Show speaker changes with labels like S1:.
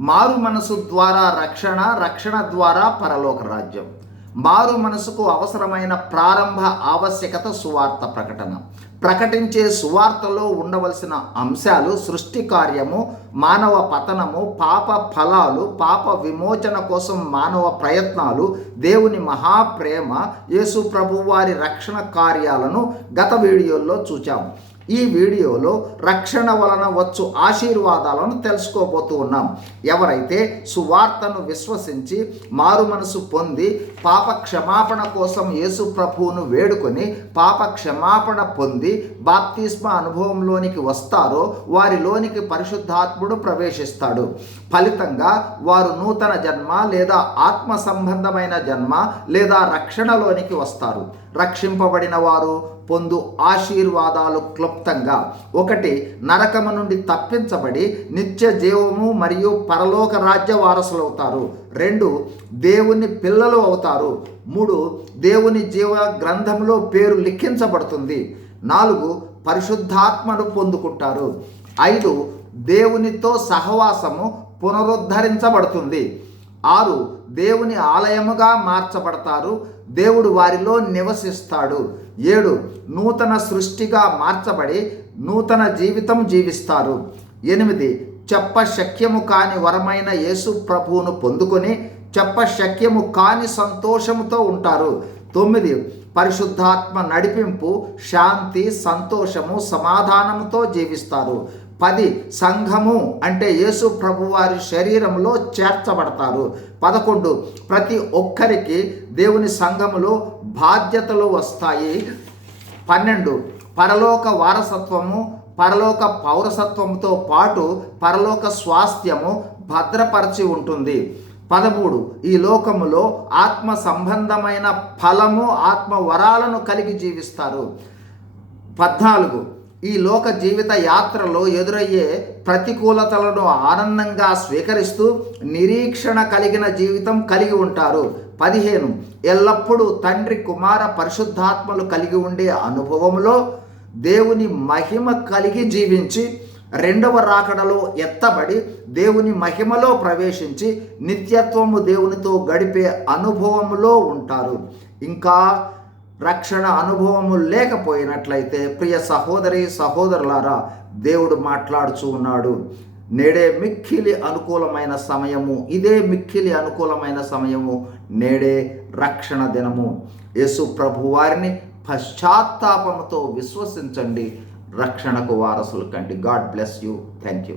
S1: మారు మనసు ద్వారా రక్షణ రక్షణ ద్వారా పరలోక రాజ్యం. మారు మనసుకు అవసరమైన ప్రారంభ ఆవశ్యకత సువార్త ప్రకటన. ప్రకటించే సువార్తలో ఉండవలసిన అంశాలు సృష్టి కార్యము మానవ పతనము పాప ఫలాలు పాప విమోచన కోసం మానవ ప్రయత్నాలు దేవుని మహాప్రేమ యేసు ప్రభు వారి రక్షణ కార్యాలను గత వీడియోల్లో చూచాము. ఈ వీడియోలో రక్షణ వలన వచ్చు ఆశీర్వాదాలను తెలుసుకోబోతూ ఉన్నాం. ఎవరైతే సువార్తను విశ్వసించి మారు మనసు పొంది పాప క్షమాపణ కోసం యేసు ప్రభువును వేడుకొని పాప క్షమాపణ పొంది బాప్తిస్మ అనుభవంలోనికి వస్తారో వారిలోనికి పరిశుద్ధాత్ముడు ప్రవేశిస్తాడు. ఫలితంగా వారు నూతన జన్మ లేదా ఆత్మ సంబంధమైన జన్మ లేదా రక్షణలోనికి వస్తారు. రక్షింపబడిన వారు పొందు ఆశీర్వాదాలు క్లుప్తంగా. ఒకటి నరకము నుండి తప్పించబడి నిత్య జీవము మరియు పరలోక రాజ్య వారసులవుతారు రెండు దేవుని పిల్లలు అవుతారు. మూడు దేవుని జీవ గ్రంథంలో పేరు లిఖించబడుతుంది. నాలుగు పరిశుద్ధాత్మను పొందుకుంటారు. ఐదు దేవునితో సహవాసము పునరుద్ధరించబడుతుంది. ఆరు దేవుని ఆలయముగా మార్చబడతారు. దేవుడు వారిలో నివసిస్తాడు. ఏడు నూతన సృష్టిగా మార్చబడి నూతన జీవితం జీవిస్తారు. ఎనిమిది చెప్ప శక్యము కాని వరమైన యేసు ప్రభువును పొందుకొని చెప్ప శక్యము కాని సంతోషముతో ఉంటారు. తొమ్మిది పరిశుద్ధాత్మ నడిపింపు శాంతి సంతోషము సమాధానముతో జీవిస్తారు. పది సంఘము అంటే యేసు ప్రభువారి శరీరంలో చేర్చబడతారు. పదకొండు ప్రతి ఒక్కరికి దేవుని సంఘములో బాధ్యతలు వస్తాయి. పన్నెండు పరలోక వారసత్వము పరలోక పౌరసత్వంతో పాటు పరలోక స్వాస్థ్యము భద్రపరచి ఉంటుంది. పదమూడు ఈ లోకములో ఆత్మ సంబంధమైన ఫలము ఆత్మ వరాలను కలిగి జీవిస్తారు. పద్నాలుగు ఈ లోక జీవిత యాత్రలో ఎదురయ్యే ప్రతికూలతలను ఆనందంగా స్వీకరిస్తూ నిరీక్షణ కలిగిన జీవితం కలిగి ఉంటారు. పదిహేను. ఎల్లప్పుడూ తండ్రి కుమార పరిశుద్ధాత్మలు కలిగి ఉండే అనుభవంలో దేవుని మహిమ కలిగి జీవించి రెండవ రాకడలో ఎత్తబడి దేవుని మహిమలో ప్రవేశించి నిత్యత్వము దేవునితో గడిపే అనుభవంలో ఉంటారు. ఇంకా రక్షణ అనుభవము లేకపోయినట్లయితే ప్రియ సహోదరి సహోదరులారా దేవుడు మాట్లాడుచూ ఉన్నాడు. నేడే మిక్కిలి అనుకూలమైన సమయము ఇదే మిక్కిలి అనుకూలమైన సమయము నేడే రక్షణ దినము. యేసు ప్రభు వారిని పశ్చాత్తాపముతో విశ్వసించండి రక్షణకు వారసులు కండి. God bless you. Thank you